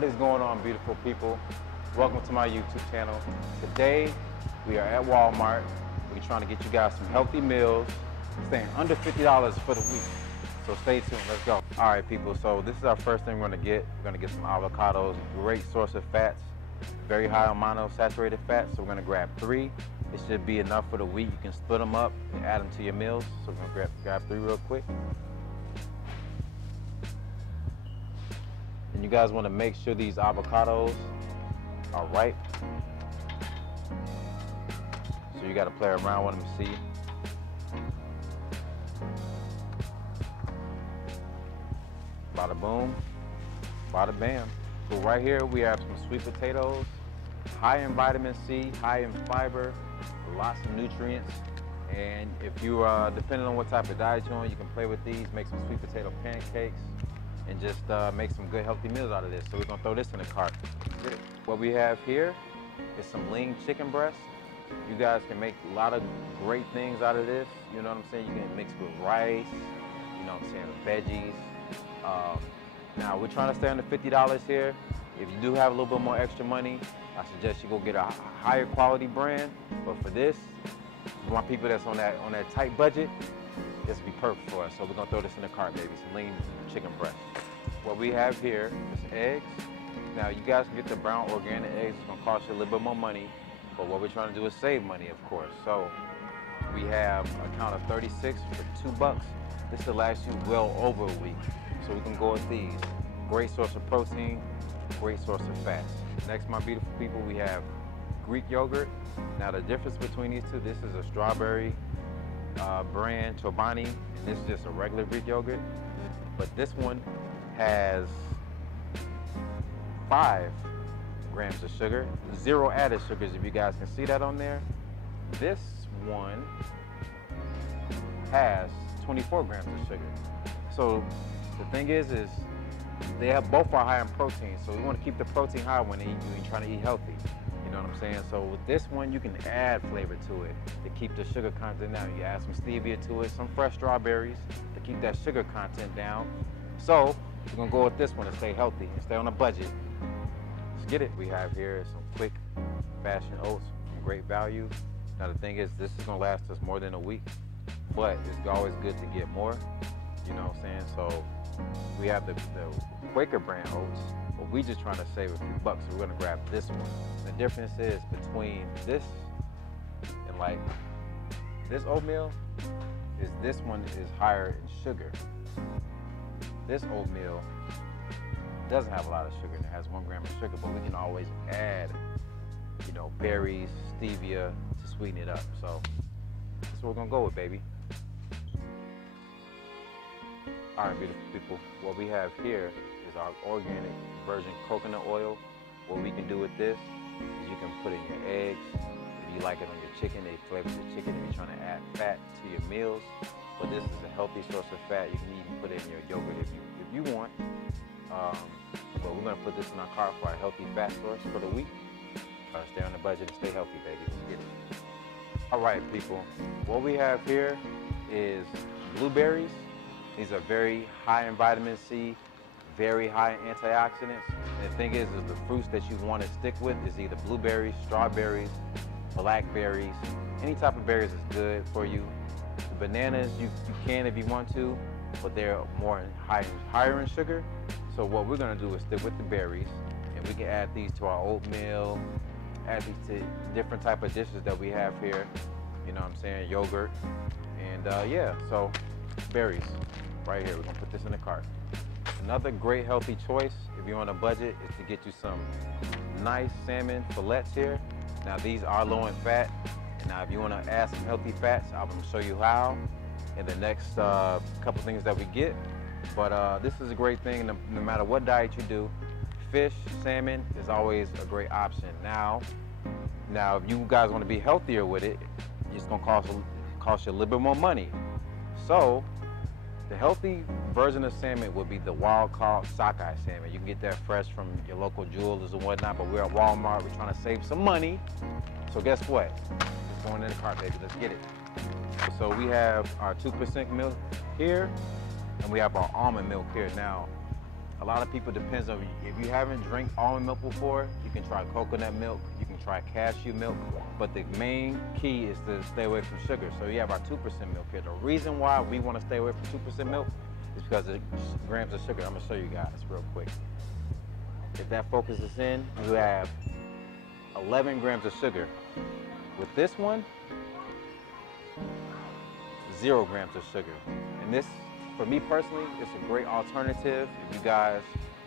What is going on, beautiful people? Welcome to my YouTube channel. Today we are at Walmart. We're trying to get you guys some healthy meals, staying under $50 for the week. So stay tuned, let's go. All right, people, so this is our first thing we're gonna get. We're gonna get some avocados, great source of fats, very high on monounsaturated fats. So we're gonna grab 3. It should be enough for the week. You can split them up and add them to your meals. So we're gonna grab 3 real quick. And you guys wanna make sure these avocados are ripe. So you gotta play around with them to see. Bada boom, bada bam. So right here we have some sweet potatoes, high in vitamin C, high in fiber, lots of nutrients. And if you depending on what type of diet you're on, you can play with these, make some sweet potato pancakes, and just make some good healthy meals out of this. So we're gonna throw this in the cart. What we have here is some lean chicken breast. You guys can make a lot of great things out of this. You know what I'm saying? You can mix with rice, you know what I'm saying, with veggies. Now we're trying to stay under $50 here. If you do have a little bit more extra money, I suggest you go get a higher quality brand. But for this, for my people that's on that tight budget, this would be perfect for us. So we're gonna throw this in the cart, baby. Some lean chicken breast. What we have here is eggs. Now you guys can get the brown organic eggs. It's gonna cost you a little bit more money, but what we're trying to do is save money, of course. So we have a count of 36 for $2. This will last you well over a week. So we can go with these. Great source of protein, great source of fats. Next, my beautiful people, we have Greek yogurt. Now the difference between these two, this is a strawberry brand, Chobani, and this is just a regular Greek yogurt. But this one has 5 grams of sugar, 0 added sugars, if you guys can see that on there. This one has 24 grams of sugar. So the thing is they have both are high in protein, so we want to keep the protein high when you're trying to eat healthy. You know what I'm saying? So with this one, you can add flavor to it to keep the sugar content down. You add some stevia to it, some fresh strawberries to keep that sugar content down. So we're gonna go with this one to stay healthy and stay on a budget. Let's get it. We have here some quick fashion oats from great value. Now the thing is, this is gonna last us more than a week, but it's always good to get more. You know what I'm saying? So we have the Quaker brand oats, but we just trying to save a few bucks, so we're gonna grab this one. The difference is between this and like this oatmeal is this one is higher in sugar. This oatmeal doesn't have a lot of sugar, and it has 1 gram of sugar, but we can always add, you know, berries, stevia to sweeten it up. So that's what we're gonna go with, baby. All right, beautiful people, what we have here is our organic virgin coconut oil. What we can do with this is you can put in your eggs. If you like it on your chicken, they flavor the chicken if you're trying to add fat to your meals. But this is a healthy source of fat. You can even put it in your yogurt if you want. But we're gonna put this in our cart for our healthy fat source for the week. Try to stay on the budget and stay healthy, baby. Let's get it. All right, people, what we have here is blueberries. These are very high in vitamin C, very high in antioxidants. And the thing is the fruits that you want to stick with is either blueberries, strawberries, blackberries. Any type of berries is good for you. The bananas, you can if you want to, but they're more higher in sugar. So what we're gonna do is stick with the berries, and we can add these to our oatmeal, add these to different type of dishes that we have here. You know what I'm saying? Yogurt. And yeah, so berries right here. We're gonna put this in the cart. Another great healthy choice if you're on a budget is to get you some nice salmon fillets here. Now these are low in fat. Now if you want to add some healthy fats, I'm going to show you how in the next couple things that we get. But this is a great thing no matter what diet you do. Fish, salmon is always a great option. Now if you guys want to be healthier with it, it's going to cost you a little bit more money. So the healthy version of salmon would be the wild-caught sockeye salmon. You can get that fresh from your local jewelers and whatnot, but we're at Walmart. We're trying to save some money. So guess what? It's going in the cart, baby. Let's get it. So we have our 2% milk here, and we have our almond milk here. Now, A lot of people depends on, if you haven't drank almond milk before, you can try coconut milk, you can try cashew milk, but the main key is to stay away from sugar. So you have our 2% milk here. The reason why we want to stay away from 2% milk is because of grams of sugar. I'm gonna show you guys real quick. If that focuses in, you have 11 grams of sugar. With this one, 0 grams of sugar. And this, for me personally, it's a great alternative if you guys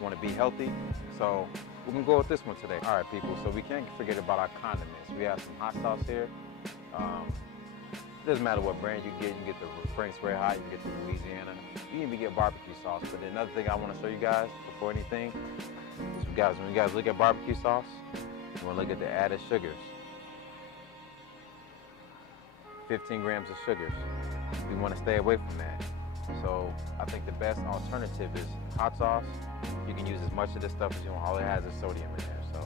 want to be healthy. So we're gonna go with this one today. All right, people, so we can't forget about our condiments. We have some hot sauce here. It doesn't matter what brand you get the Frank's Red Hot, you can get the Louisiana. You can even get barbecue sauce. But another thing I want to show you guys before anything is when you guys look at barbecue sauce, you want to look at the added sugars. 15 grams of sugars. We want to stay away from that. So I think the best alternative is hot sauce. You can use as much of this stuff as you want. All it has is sodium in there, so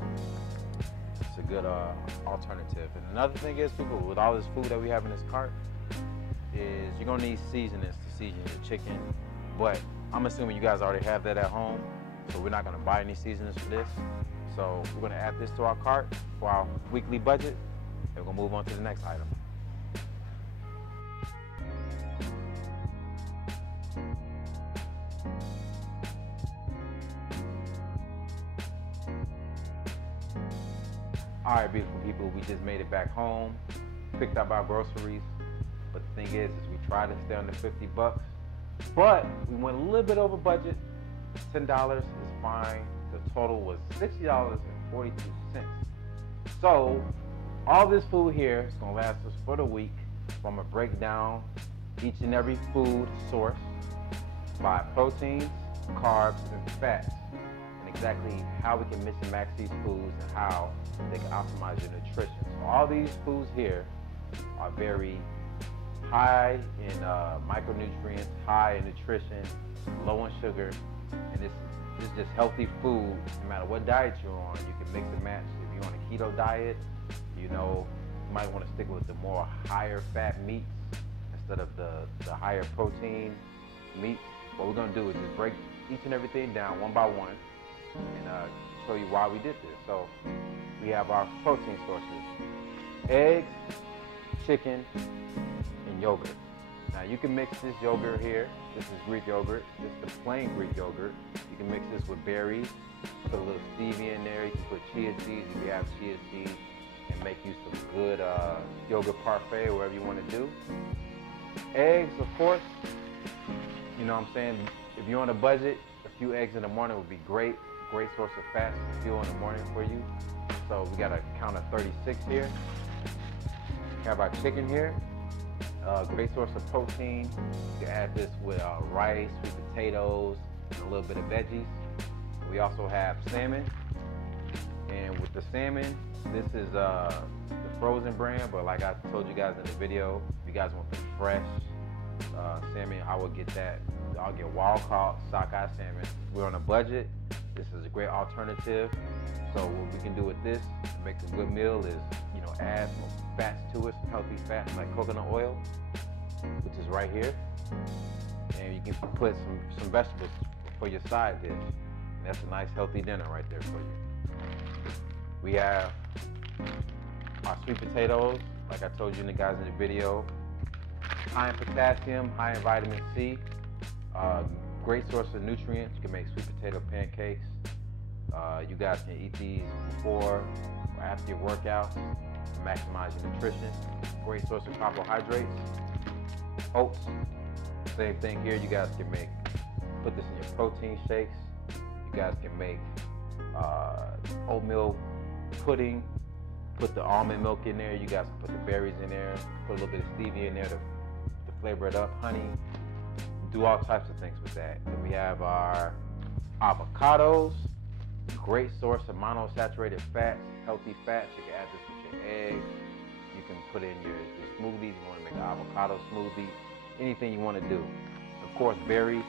it's a good alternative. And another thing is, people, with all this food that we have in this cart, is you're gonna need seasonings to season your chicken. But I'm assuming you guys already have that at home, so we're not gonna buy any seasonings for this. So we're gonna add this to our cart for our weekly budget, and we're gonna move on to the next item. All right, beautiful people, we just made it back home, picked up our groceries, but the thing is we tried to stay under 50 bucks, but we went a little bit over budget. $10 is fine. The total was $60.42. So all this food here is gonna last us for the week. So I'm gonna break down each and every food source by proteins, carbs, and fats, and exactly how we can mix and match these foods and how they can optimize your nutrition. So all these foods here are very high in micronutrients, high in nutrition, low in sugar, and this is just healthy food. No matter what diet you're on, you can mix and match. If you're on a keto diet, you might want to stick with the more higher fat meats instead of the higher protein meats. What we're gonna do is just break each and everything down one by one and show you why we did this. So we have our protein sources: eggs, chicken, and yogurt. Now you can mix this yogurt here. This is Greek yogurt. This is the plain Greek yogurt. You can mix this with berries, put a little stevia in there. You can put chia seeds if you have chia seeds, and make you some good yogurt parfait or whatever you want to do. Eggs, of course, you know what I'm saying? If you're on a budget, a few eggs in the morning would be great. Great source of fats and fuel in the morning for you. So we got a count of 36 here. We have our chicken here. Great source of protein. You can add this with rice, sweet potatoes, and a little bit of veggies. We also have salmon. And with the salmon, this is the frozen brand, but like I told you guys in the video, if you guys want the fresh salmon, I will get that. I'll get wild-caught sockeye salmon. We're on a budget. This is a great alternative. So what we can do with this to make a good meal is, add some fats to it, some healthy fats like coconut oil, which is right here. And you can put some vegetables for your side dish. And that's a nice healthy dinner right there for you. We have our sweet potatoes, like I told you guys in the video. High in potassium, high in vitamin C. Great source of nutrients. You can make sweet potato pancakes. You guys can eat these before or after your workouts to maximize your nutrition. Great source of carbohydrates. Oats, same thing here. You guys can put this in your protein shakes. You guys can make oatmeal pudding. Put the almond milk in there. You guys can put the berries in there. Put a little bit of stevia in there to flavor it up. Honey. Do all types of things with that. Then we have our avocados. Great source of monounsaturated fats, healthy fats. You can add this with your eggs. You can put in your smoothies. You want to make an avocado smoothie. Anything you want to do. Of course, berries.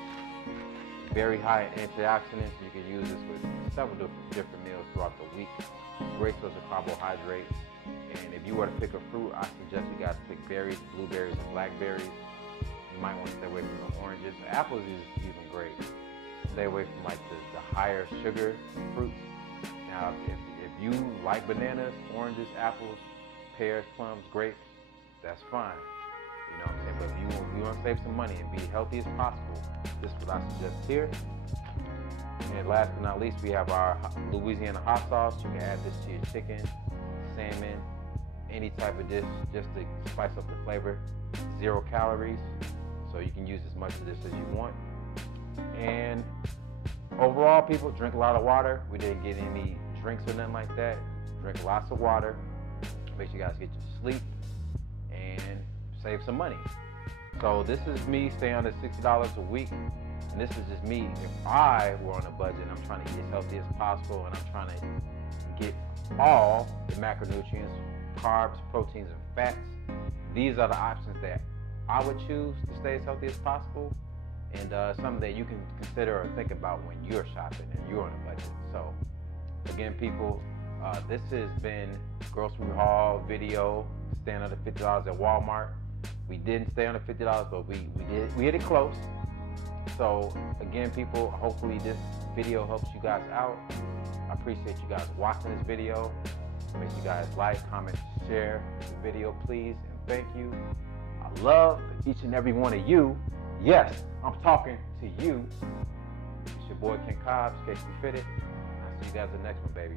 Very high in antioxidants. You can use this with several different meals throughout the week. Great source of carbohydrates. And if you were to pick a fruit, I suggest you guys pick berries, blueberries, and blackberries. You might want to stay away from the oranges. Apples is even great. stay away from like the higher sugar fruits. Now, if you like bananas, oranges, apples, pears, plums, grapes, that's fine. You know what I'm saying? But if you want to save some money and be healthy as possible, this is what I suggest here. And last but not least, we have our Louisiana hot sauce. You can add this to your chicken, salmon, any type of dish, just to spice up the flavor. 0 calories, so you can use as much of this as you want. And overall, people, drink a lot of water. We didn't get any drinks or nothing like that. Drink lots of water. Make sure you guys get your sleep and save some money. So this is me staying under $60 a week. And this is just me. If I were on a budget and I'm trying to eat as healthy as possible and I'm trying to get all the macronutrients, carbs, proteins, and fats, these are the options that I would choose to stay as healthy as possible, and something that you can consider or think about when you're shopping and you're on a budget. So again, people, this has been grocery haul video, staying under $50 at Walmart. We didn't stay under $50, but we hit it close. So again, people, hopefully this video helps you guys out. I appreciate you guys watching this video. Make sure you guys like, comment, share the video, please, and thank you. I love each and every one of you. Yes, I'm talking to you. It's your boy Ken Cobbs, in case you fit it. I'll see you guys in the next one, baby.